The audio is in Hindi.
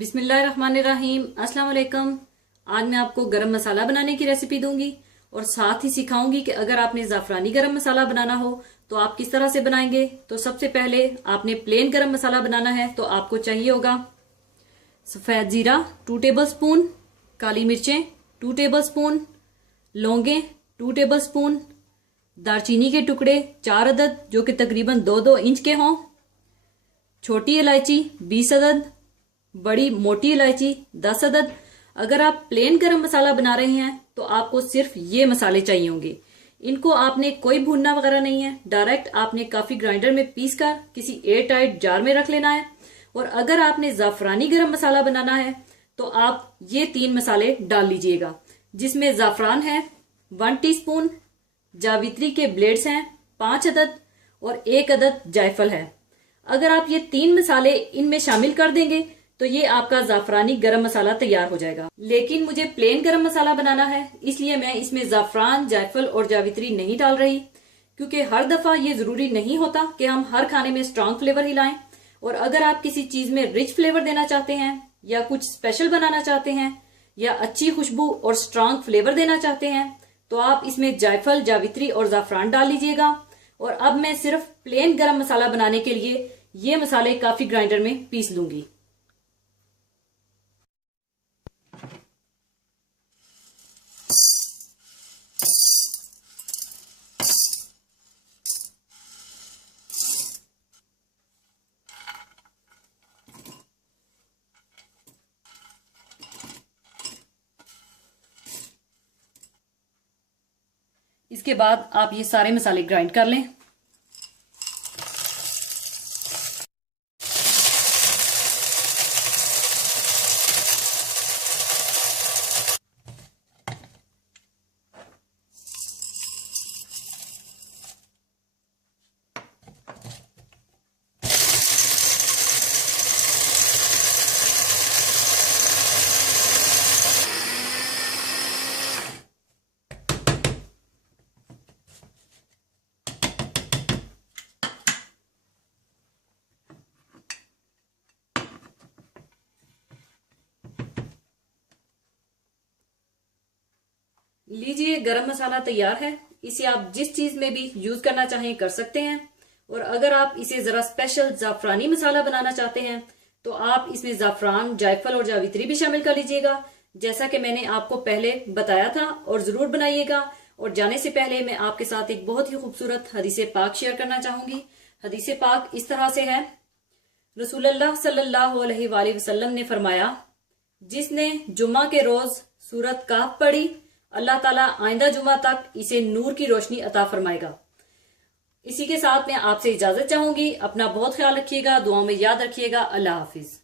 बिस्मिल्लाहिर्रहमानिर्रहीम। अस्सलाम वालेकुम। आज मैं आपको गरम मसाला बनाने की रेसिपी दूंगी और साथ ही सिखाऊंगी कि अगर आपने ज़ाफ़रानी गरम मसाला बनाना हो तो आप किस तरह से बनाएंगे। तो सबसे पहले आपने प्लेन गरम मसाला बनाना है तो आपको चाहिए होगा सफ़ेद ज़ीरा 2 टेबल स्पून, काली मिर्चें 2 टेबल स्पून, लौंगे 2 टेबल स्पून, दालचीनी के टुकड़े 4 अदद जो कि तकरीबन 2-2 इंच के हों, छोटी इलायची 20 अदद, बड़ी मोटी इलायची 10 अदद। अगर आप प्लेन गरम मसाला बना रहे हैं तो आपको सिर्फ ये मसाले चाहिए होंगे। इनको आपने कोई भूनना वगैरह नहीं है, डायरेक्ट आपने काफी ग्राइंडर में पीस कर किसी एयर टाइट जार में रख लेना है। और अगर आपने ज़ाफ़रानी गरम मसाला बनाना है तो आप ये 3 मसाले डाल लीजिएगा, जिसमें ज़ाफ़रान है 1 टीस्पून, जावित्री के ब्लेड्स हैं 5 अदद और 1 अदद जायफल है। अगर आप ये 3 मसाले इनमें शामिल कर देंगे तो ये आपका ज़ाफ़रानी गरम मसाला तैयार हो जाएगा। लेकिन मुझे प्लेन गरम मसाला बनाना है, इसलिए मैं इसमें ज़ाफ़रान, जायफल और जावित्री नहीं डाल रही, क्योंकि हर दफा ये जरूरी नहीं होता कि हम हर खाने में स्ट्रॉन्ग फ्लेवर ही लाएं। और अगर आप किसी चीज में रिच फ्लेवर देना चाहते हैं या कुछ स्पेशल बनाना चाहते हैं या अच्छी खुशबू और स्ट्रॉन्ग फ्लेवर देना चाहते हैं तो आप इसमें जायफल, जावित्री और ज़ाफ़रान डाल लीजिएगा। और अब मैं सिर्फ प्लेन गरम मसाला बनाने के लिए ये मसाले काफी ग्राइंडर में पीस लूंगी। इसके बाद आप ये सारे मसाले ग्राइंड कर लें। लीजिए, गरम मसाला तैयार है। इसे आप जिस चीज में भी यूज करना चाहें कर सकते हैं। और अगर आप इसे जरा स्पेशल ज़ाफ़रानी मसाला बनाना चाहते हैं तो आप इसमें ज़ाफ़रान, जायफल और जावित्री भी शामिल कर लीजिएगा, जैसा कि मैंने आपको पहले बताया था। और जरूर बनाइएगा। और जाने से पहले मैं आपके साथ एक बहुत ही खूबसूरत हदीस पाक शेयर करना चाहूंगी। हदीस पाक इस तरह से है, रसूलुल्लाह सल्लल्लाहु अलैहि वसल्लम ने फरमाया, जिसने जुम्मा के रोज सूरत काफ पढ़ी, अल्लाह ताला आइंदा जुमा तक इसे नूर की रोशनी अता फरमाएगा। इसी के साथ मैं आपसे इजाजत चाहूंगी। अपना बहुत ख्याल रखिएगा, दुआ में याद रखिएगा। अल्लाह हाफिज।